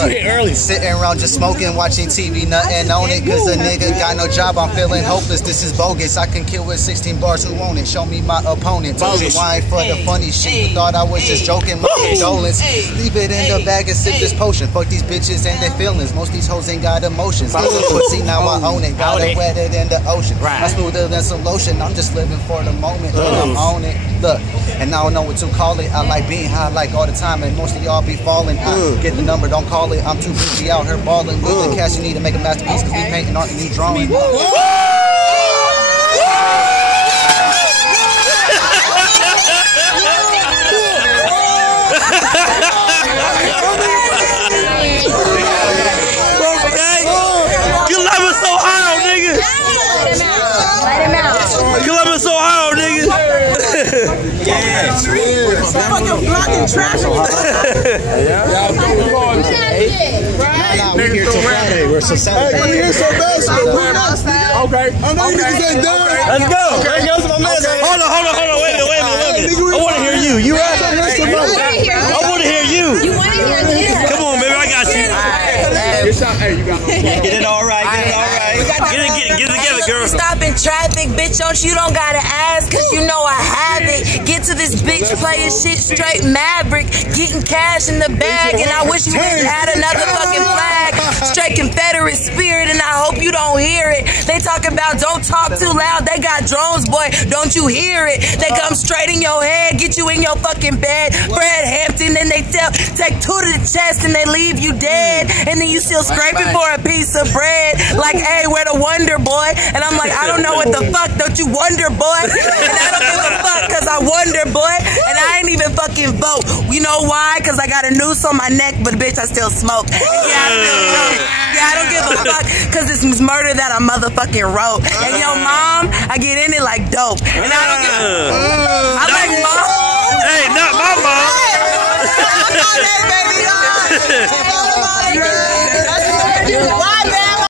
Look, early. Sitting around just smoking, watching TV, nothing on it. Cause a nigga got no job, I'm feeling hopeless. This is bogus. I can kill with 16 bars, who want it? Show me my opponent. Told you wine for the funny shit. You thought I was just joking, my condolence. Leave it in the bag and sip this potion. Fuck these bitches and their feelings. Most these hoes ain't got emotions. I'm a pussy, now I own it. Got it wetter than the ocean. I'm smoother than some lotion. I'm just living for the moment. I'm on it. Look, and I don't know what to call it. I like being high like all the time, and most of y'all be falling. I get the number, don't call it. I'm too busy out here balling. With the cash you need to make a masterpiece, cause we painting art and you drawing. You love it so hard, nigga. You love it so hard, nigga. Fucking blocking traffic. We're here till Friday. We're so sad. We're here so bad. Okay. I know you niggas ain't done. Let's go. There goes my man. Hold on. Wait a minute. I want to hear you. You right? I want to hear you. You want to hear this? Come on, baby. I got you. Hey, you got no. Get it all right. Get it all right. Get it together, girl. Stop in traffic, bitch. You don't gotta ask, cause you know I have it. Get to this bitch playing shit straight Maverick. Getting cash in the bag, and I wish you wouldn't add another fucking flag. Straight Confederate spirit, and I hope you don't hear it. They talk about don't talk too loud. They got drones, boy. Don't you hear it? They come straight in your head, get you in your fucking bed. Fred Hampton, and they take two to the chest, and they leave you dead. And then you still scraping for a piece of bread. Like, hey, where the Wonder Boy? And I'm like, I don't know what the fuck, don't you wonder, boy? And I don't give a fuck, cause I wonder, boy. And I ain't even fucking vote. You know why? Cause I got a noose on my neck, but bitch, I still smoke. Yeah, I don't give a fuck, cause this is murder that I motherfucking wrote. And yo, mom, I get in it like dope. And I don't give a fuck. I like mom. Hey, not my mom. Why